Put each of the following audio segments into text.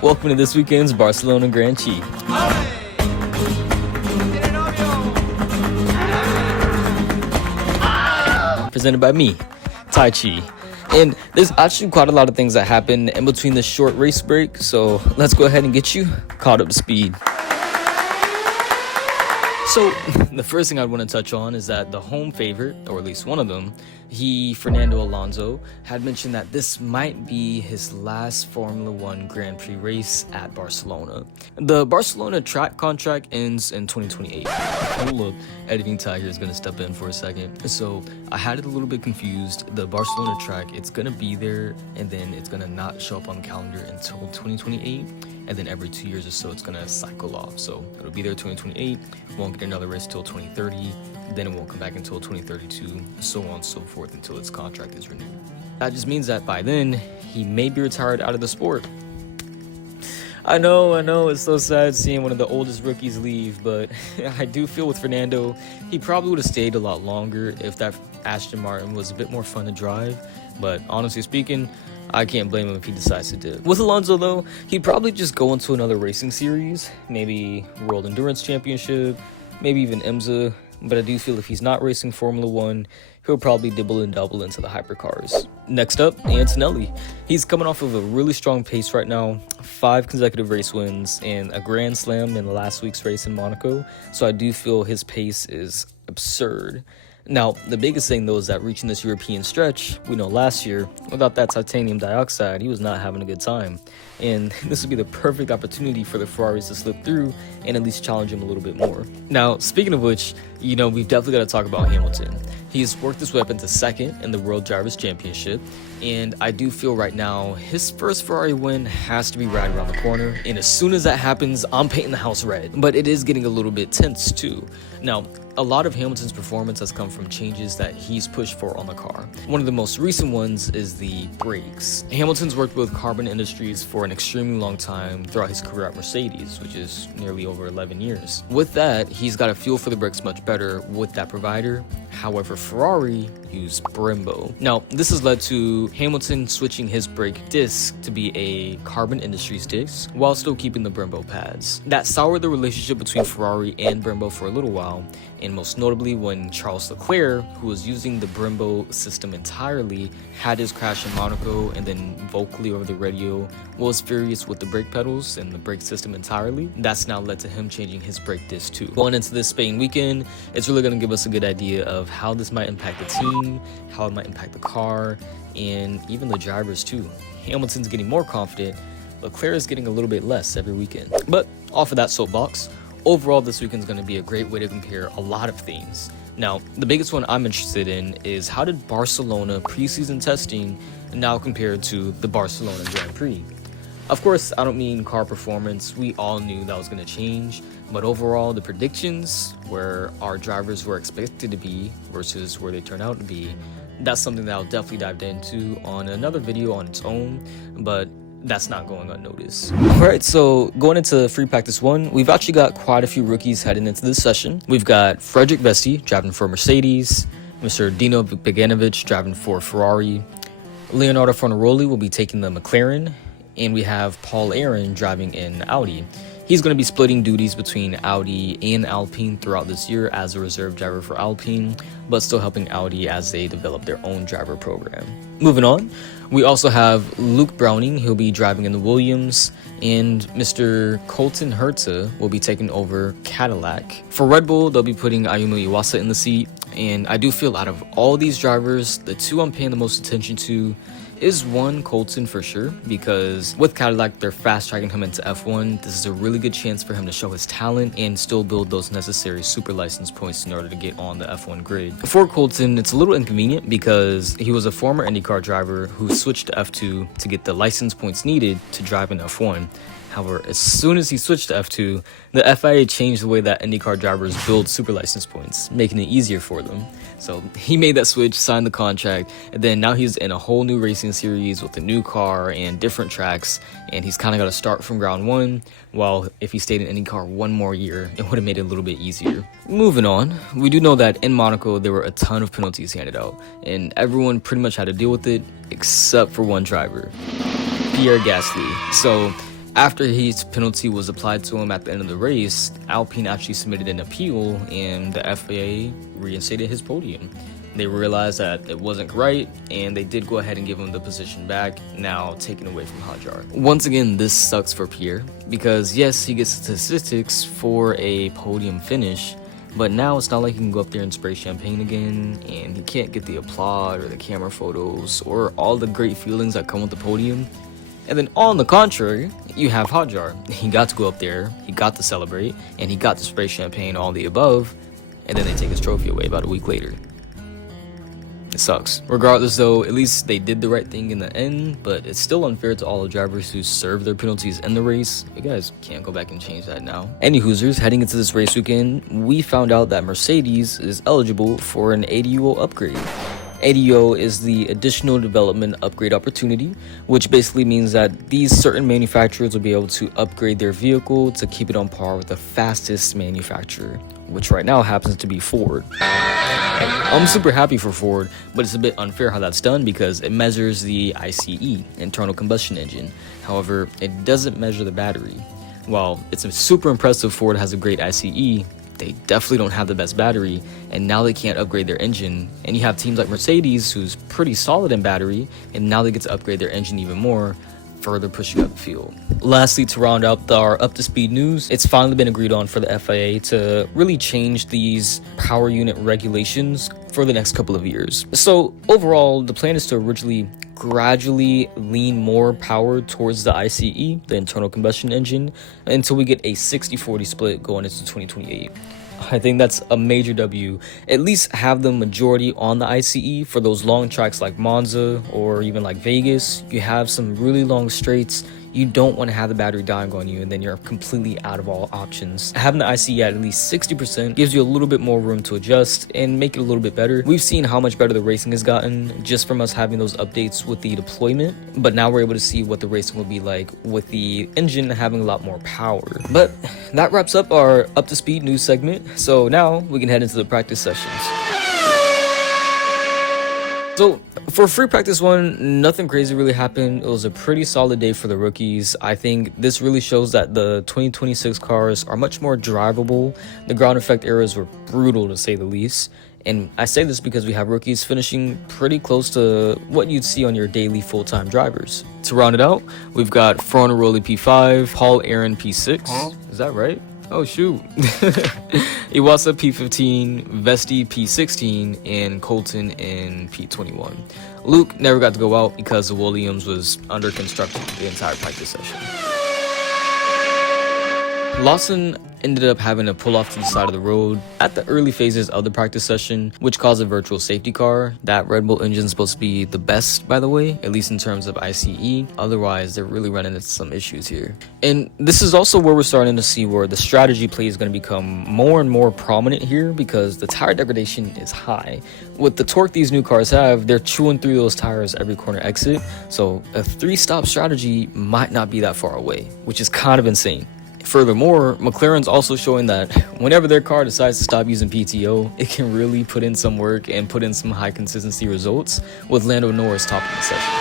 Welcome to this weekend's Barcelona Grand Prix. Presented by me, Tai Chi. And there's actually quite a lot of things that happen in between the short race break, so let's go ahead and get you caught up to speed. So, the first thing I want to touch on is that the home favorite, or at least one of them, Fernando Alonso, had mentioned that this might be his last Formula One Grand Prix race at Barcelona. The Barcelona track contract ends in 2028. Hold up, editing Ty here is going to step in for a second. So, I had it a little bit confused. The Barcelona track, it's going to be there, and then it's going to not show up on the calendar until 2028. And then every 2 years or so, it's gonna cycle off. So it'll be there 2028, won't get another race till 2030, then it won't come back until 2032, so on and so forth until its contract is renewed. That just means that by then, he may be retired out of the sport. I know, it's so sad seeing one of the oldest rookies leave, but I do feel with Fernando, he probably would have stayed a lot longer if that Aston Martin was a bit more fun to drive. But honestly speaking, I can't blame him if he decides to dip. With Alonso though, he'd probably just go into another racing series, maybe World Endurance Championship, maybe even IMSA, but I do feel if he's not racing Formula One, he'll probably dibble and double into the hypercars. Next up, Antonelli. He's coming off of a really strong pace right now, 5 consecutive race wins and a Grand Slam in last week's race in Monaco, so I do feel his pace is absurd. Now, the biggest thing though is that reaching this European stretch, we know last year, without that titanium dioxide, he was not having a good time. And this would be the perfect opportunity for the Ferraris to slip through and at least challenge him a little bit more. Now, speaking of which, we've definitely got to talk about Hamilton. He's worked his way up into second in the World Drivers' Championship, and I do feel right now his first Ferrari win has to be right around the corner, and as soon as that happens, I'm painting the house red. But it is getting a little bit tense too. Now, a lot of Hamilton's performance has come from changes that he's pushed for on the car. One of the most recent ones is the brakes. Hamilton's worked with Carbon Industries for an extremely long time throughout his career at Mercedes, which is nearly over 11 years. With that, he's got a feel for the brakes much better with that provider. However, Ferrari used Brembo. Now, this has led to Hamilton switching his brake disc to be a Carbon Industries disc while still keeping the Brembo pads. That soured the relationship between Ferrari and Brembo for a little while, and most notably when Charles Leclerc, who was using the Brembo system entirely, had his crash in Monaco and then vocally over the radio was furious with the brake pedals and the brake system entirely. That's now led to him changing his brake disc too. Going into this Spain weekend, it's really going to give us a good idea of how this might impact the team, how it might impact the car, and even the drivers too. Hamilton's getting more confident, Leclerc is getting a little bit less every weekend. But off of that soapbox, overall this weekend is going to be a great way to compare a lot of things. Now, the biggest one I'm interested in is how did Barcelona preseason testing now compare to the Barcelona Grand Prix? Of course, I don't mean car performance. We all knew that was going to change. But overall, the predictions, where our drivers were expected to be versus where they turned out to be, that's something that I'll definitely dive into on another video on its own, but that's not going unnoticed. Alright, so going into free practice 1, we've actually got quite a few rookies heading into this session. We've got Frederick Vesti driving for Mercedes, Mr. Dino Beganovic driving for Ferrari, Leonardo Fornaroli will be taking the McLaren, and we have Paul Aaron driving in Audi. He's going to be splitting duties between Audi and Alpine throughout this year as a reserve driver for Alpine, but still helping Audi as they develop their own driver program. Moving on, we also have Luke Browning, he'll be driving in the Williams, and Mr. Colton Herta will be taking over Cadillac. For Red Bull, they'll be putting Ayumu Iwasa in the seat, and I do feel out of all these drivers, the two I'm paying the most attention to is one, Colton for sure, because with Cadillac, they're fast-tracking him into F1. This is a really good chance for him to show his talent and still build those necessary super license points in order to get on the F1 grid. For Colton, it's a little inconvenient because he was a former IndyCar driver who switched to F2 to get the license points needed to drive in F1. However, as soon as he switched to F2, the FIA changed the way that IndyCar drivers build super license points, making it easier for them. So he made that switch, signed the contract, and then now he's in a whole new racing series with a new car and different tracks, and he's kind of got to start from ground one, while if he stayed in IndyCar one more year, it would have made it a little bit easier. Moving on, we do know that in Monaco, there were a ton of penalties handed out, and everyone pretty much had to deal with it, except for one driver, Pierre Gasly. So After his penalty was applied to him at the end of the race, Alpine actually submitted an appeal and the FIA reinstated his podium. They realized that it wasn't right, and they did go ahead and give him the position back, now taken away from Hadjar. Once again, this sucks for Pierre, because yes, he gets statistics for a podium finish, but now it's not like he can go up there and spray champagne again, and he can't get the applaud or the camera photos or all the great feelings that come with the podium. And then on the contrary, you have Hadjar. He got to go up there, he got to celebrate, and he got to spray champagne, all the above, and then they take his trophy away about a week later. It sucks. Regardless though, at least they did the right thing in the end, but it's still unfair to all the drivers who served their penalties in the race. You guys can't go back and change that now. Any Hoosers, heading into this race weekend, we found out that Mercedes is eligible for an ADO upgrade. ADO is the additional development upgrade opportunity, which basically means that these certain manufacturers will be able to upgrade their vehicle to keep it on par with the fastest manufacturer, which right now happens to be Ford. I'm super happy for Ford, but it's a bit unfair how that's done because it measures the ICE, internal combustion engine. However, it doesn't measure the battery. While it's super impressive Ford has a great ICE, they definitely don't have the best battery, and now they can't upgrade their engine. And you have teams like Mercedes, who's pretty solid in battery, and now they get to upgrade their engine even more, further pushing up the field. Lastly, to round out our up-to-speed news, it's finally been agreed on for the FIA to really change these power unit regulations for the next couple of years. So overall, the plan is to originally gradually lean more power towards the ICE, the internal combustion engine, until we get a 60-40 split going into 2028. I think that's a major W. At least have the majority on the ICE for those long tracks like Monza or even like Vegas. You have some really long straights. You don't want to have the battery dying on you and then you're completely out of all options. Having the ICE at least 60% gives you a little bit more room to adjust and make it a little bit better. We've seen how much better the racing has gotten just from us having those updates with the deployment, but now we're able to see what the racing will be like with the engine having a lot more power. But that wraps up our up to speed news segment. So now we can head into the practice sessions. So for free practice one, nothing crazy really happened. It was a pretty solid day for the rookies. I think this really shows that the 2026 cars are much more drivable. The ground effect errors were brutal to say the least. And I say this because we have rookies finishing pretty close to what you'd see on your daily full-time drivers. To round it out, we've got Fornaroli P5, Paul Aaron P6. Is that right? Oh shoot. Iwasa P15, Vesti P16, and Colton in P21. Luke never got to go out because the Williams was under construction the entire practice session. Lawson ended up having to pull off to the side of the road at the early phases of the practice session, which caused a virtual safety car. That Red Bull engine is supposed to be the best, by the way, at least in terms of ICE. Otherwise, they're really running into some issues here. And this is also where we're starting to see where the strategy play is going to become more and more prominent here because the tire degradation is high. With the torque these new cars have, they're chewing through those tires every corner exit. So a 3-stop strategy might not be that far away, which is kind of insane. Furthermore, McLaren's also showing that whenever their car decides to stop using PTO, it can really put in some work and put in some high consistency results, with Lando Norris topping the session.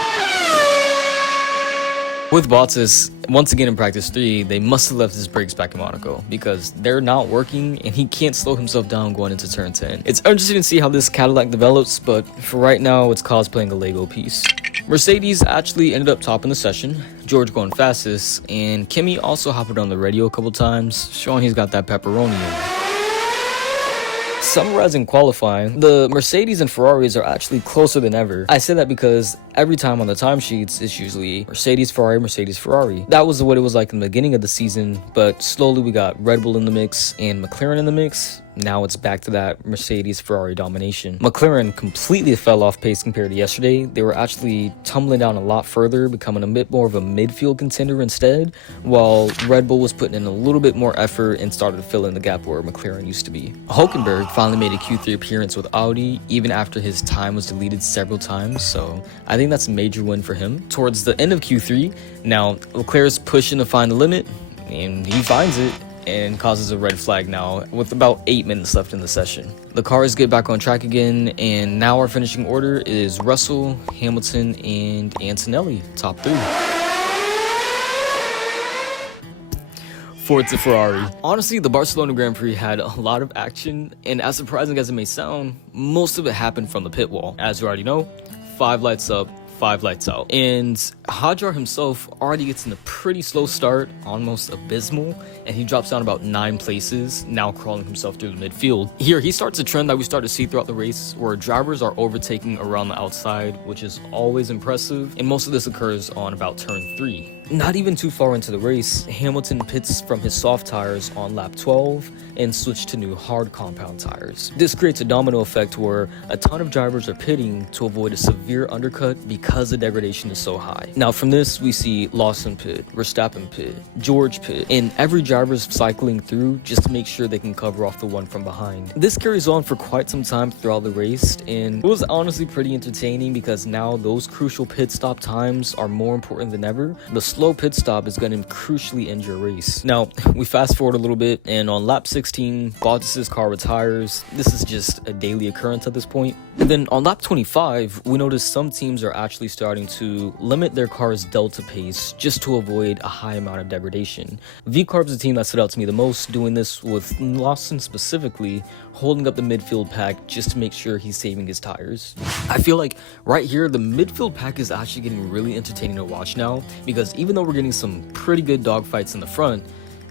With Bottas, once again in practice 3, they must have left his brakes back in Monaco because they're not working and he can't slow himself down going into turn 10. It's interesting to see how this Cadillac develops, but for right now, it's cosplaying a Lego piece. Mercedes actually ended up topping the session, George going fastest, and Kimi also hopped on the radio a couple times, showing he's got that pepperoni in. Summarizing qualifying, the Mercedes and Ferraris are actually closer than ever. I say that because every time on the timesheets, it's usually Mercedes, Ferrari, Mercedes, Ferrari. That was what it was like in the beginning of the season, but slowly we got Red Bull in the mix and McLaren in the mix. Now it's back to that Mercedes-Ferrari domination. McLaren completely fell off pace compared to yesterday. They were actually tumbling down a lot further, becoming a bit more of a midfield contender instead, while Red Bull was putting in a little bit more effort and started to fill in the gap where McLaren used to be. Hulkenberg finally made a Q3 appearance with Audi, even after his time was deleted several times, so I think that's a major win for him. Towards the end of Q3, now Leclerc's pushing to find the limit, and he finds it, and causes a red flag now with about 8 minutes left in the session. The cars get back on track again, and now our finishing order is Russell, Hamilton, and Antonelli, top 3. Forza Ferrari. Honestly, the Barcelona Grand Prix had a lot of action, and as surprising as it may sound, most of it happened from the pit wall. As you already know, 5 lights up, 5 lights out. And Hadjar himself already gets in a pretty slow start, almost abysmal, and he drops down about 9 places, now crawling himself through the midfield. Here, he starts a trend that we start to see throughout the race, where drivers are overtaking around the outside, which is always impressive, and most of this occurs on about turn 3. Not even too far into the race, Hamilton pits from his soft tires on lap 12 and switched to new hard compound tires. This creates a domino effect where a ton of drivers are pitting to avoid a severe undercut because the degradation is so high. Now from this, we see Lawson pit, Verstappen pit, George pit, and every driver's cycling through just to make sure they can cover off the one from behind. This carries on for quite some time throughout the race, and it was honestly pretty entertaining because now those crucial pit stop times are more important than ever. The slow pit stop is going to crucially end your race. Now, we fast forward a little bit, and on lap 16, Bottas's car retires. This is just a daily occurrence at this point. And then on lap 25, we notice some teams are actually starting to limit their car's delta pace just to avoid a high amount of degradation. V-Carb's the team that stood out to me the most, doing this with Lawson specifically holding up the midfield pack just to make sure he's saving his tires. I feel like right here, the midfield pack is actually getting really entertaining to watch now, because even though we're getting some pretty good dogfights in the front,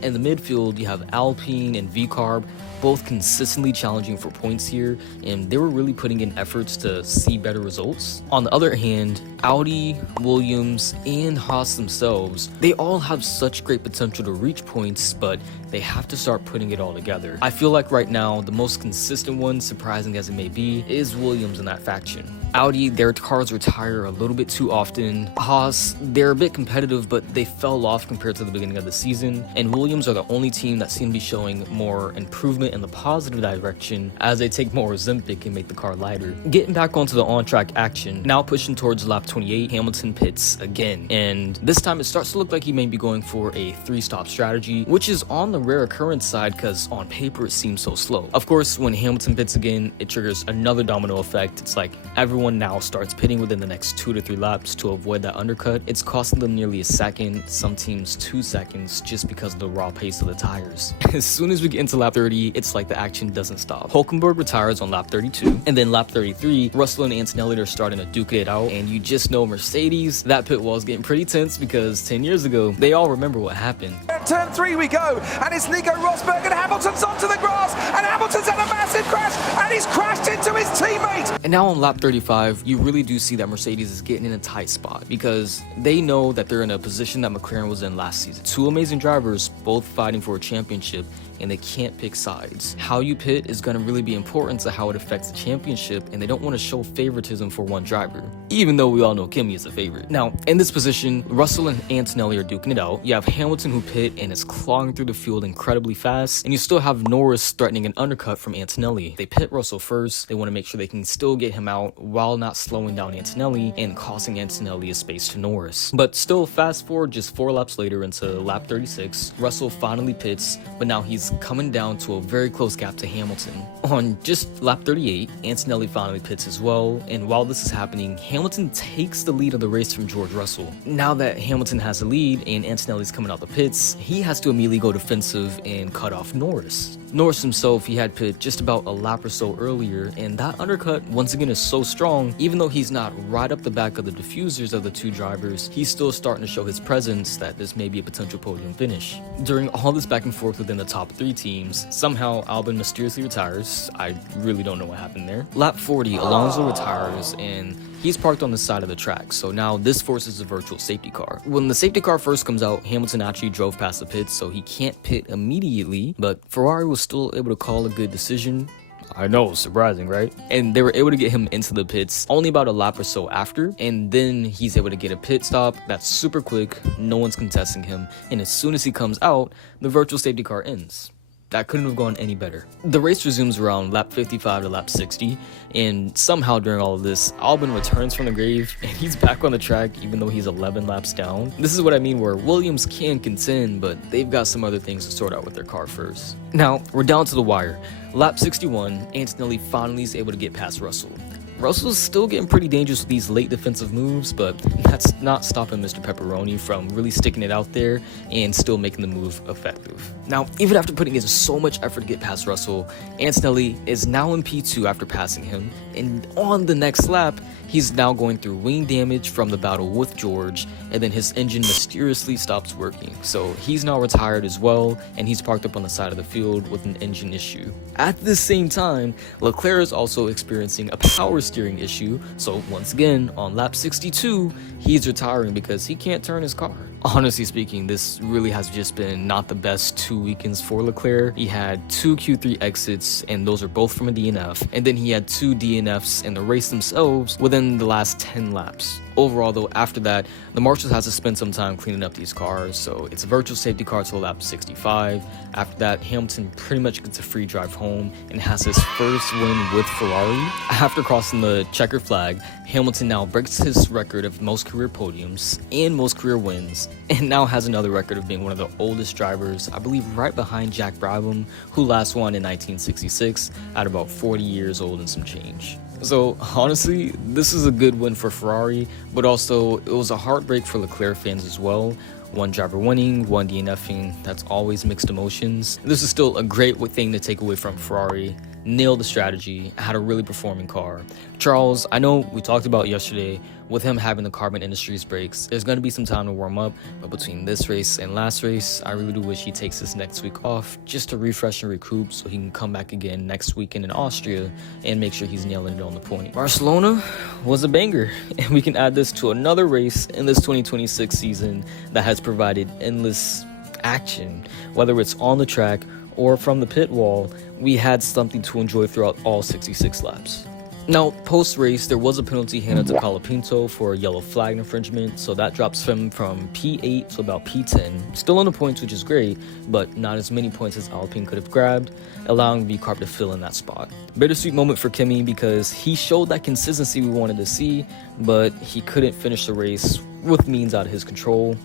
in the midfield, you have Alpine and V-Carb, both consistently challenging for points here, and they were really putting in efforts to see better results. On the other hand, Audi, Williams, and Haas themselves, they all have such great potential to reach points, but they have to start putting it all together. I feel like right now, the most consistent one, surprising as it may be, is Williams in that faction. Audi, their cars retire a little bit too often. Haas, they're a bit competitive, but they fell off compared to the beginning of the season. And Williams are the only team that seem to be showing more improvement in the positive direction as they take more Ozempic and make the car lighter. Getting back onto the on-track action, now pushing towards lap 28, Hamilton pits again. And this time it starts to look like he may be going for a 3-stop strategy, which is on the rare occurrence side because on paper it seems so slow. Of course, when Hamilton pits again, it triggers another domino effect. It's like everyone now starts pitting within the next 2 to 3 laps to avoid that undercut. It's costing them nearly a second, some teams 2 seconds, just because of the raw pace of the tires. As soon as we get into lap 30, it's like the action doesn't stop. Hulkenberg retires on lap 32, and then lap 33, Russell and Antonelli are starting to duke it out, and you just know Mercedes, that pit wall is getting pretty tense because 10 years ago, they all remember what happened. At turn 3 we go, and it's Nico Rosberg, and Hamilton's onto the grass, and Hamilton's had a massive crash, and he's crashed into his teammate! And now on lap 35, you really do see that Mercedes is getting in a tight spot because they know that they're in a position that McLaren was in last season. 2 amazing drivers, both fighting for a championship, and they can't pick sides. How you pit is going to really be important to how it affects the championship, and they don't want to show favoritism for one driver, even though we all know Kimi is a favorite. Now, in this position, Russell and Antonelli are duking it out. You have Hamilton who pit and is clawing through the field incredibly fast, and you still have Norris threatening an undercut from Antonelli. They pit Russell first. They want to make sure they can still get him out while not slowing down Antonelli and costing Antonelli a space to Norris. But still, fast forward just 4 laps later into lap 36, Russell finally pits, but now he's coming down to a very close gap to Hamilton. On just lap 38, Antonelli finally pits as well, and while this is happening, Hamilton takes the lead of the race from George Russell. Now that Hamilton has the lead and Antonelli's coming out the pits, he has to immediately go defensive and cut off Norris. Norris himself, he had pit just about a lap or so earlier, and that undercut once again is so strong. Even though he's not right up the back of the diffusers of the 2 drivers, he's still starting to show his presence that this may be a potential podium finish. During all this back and forth within the top 3 teams, somehow Albon mysteriously retires. I really don't know what happened there. Lap 40, Alonso retires, and he's parked on the side of the track, so now this forces a virtual safety car. When the safety car first comes out, Hamilton actually drove past the pits, so he can't pit immediately, but Ferrari was still able to call a good decision. I know, surprising, right? And they were able to get him into the pits only about a lap or so after, and then he's able to get a pit stop that's super quick, no one's contesting him, and as soon as he comes out, the virtual safety car ends. That couldn't have gone any better. The race resumes around lap 55 to lap 60, and somehow during all of this, Albon returns from the grave, and he's back on the track even though he's 11 laps down. This is what I mean where Williams can contend, but they've got some other things to sort out with their car first. Now, we're down to the wire. Lap 61, Antonelli finally is able to get past Russell. Russell's still getting pretty dangerous with these late defensive moves, but that's not stopping Mr. Pepperoni from really sticking it out there and still making the move effective. Now, even after putting in so much effort to get past Russell, Antonelli is now in P2 after passing him, and on the next lap, he's now going through wing damage from the battle with George, and then his engine mysteriously stops working. So he's now retired as well, and he's parked up on the side of the field with an engine issue. At the same time, Leclerc is also experiencing a power steering issue, so once again, on lap 62, he's retiring because he can't turn his car. Honestly speaking, this really has just been not the best 2 weekends for Leclerc. He had 2 Q3 exits, and those are both from a DNF, and then he had 2 DNFs in the race themselves within the last 10 laps. Overall though, after that, the Marshals has to spend some time cleaning up these cars, so it's a virtual safety car till lap 65. After that, Hamilton pretty much gets a free drive home and has his first win with Ferrari. After crossing the checker flag, Hamilton now breaks his record of most career podiums and most career wins, and now has another record of being one of the oldest drivers, I believe right behind Jack Brabham, who last won in 1966 at about 40 years old and some change. So honestly, this is a good win for Ferrari, but also it was a heartbreak for Leclerc fans as well. One driver winning, one DNFing, that's always mixed emotions. This is still a great thing to take away from Ferrari. Nailed the strategy, had a really performing car. Charles, I know we talked about yesterday, with him having the Carbon Industries brakes, there's going to be some time to warm up, but between this race and last race, I really do wish he takes this next week off just to refresh and recoup so he can come back again next weekend in Austria and make sure he's nailing it on the point. Barcelona was a banger, and we can add this to another race in this 2026 season that has provided endless action, whether it's on the track or from the pit wall. We had something to enjoy throughout all 66 laps. Now, post-race, there was a penalty handed to Colapinto for a yellow flag infringement, so that drops him from P8 to about P10. Still on the points, which is great, but not as many points as Alpine could have grabbed, allowing V-Carb to fill in that spot. Bittersweet moment for Kimi because he showed that consistency we wanted to see, but he couldn't finish the race with means out of his control.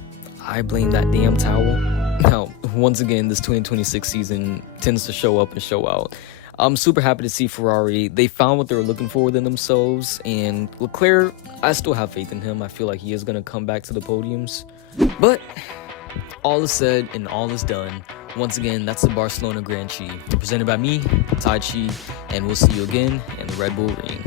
I blame that damn towel. Now, once again, this 2026 season tends to show up and show out. I'm super happy to see Ferrari. They found what they were looking for within themselves, and Leclerc, I still have faith in him. I feel like he is going to come back to the podiums. But all is said and all is done. Once again, that's the Barcelona Grand Prix, presented by me, Tai Chi, and we'll see you again in the Red Bull Ring.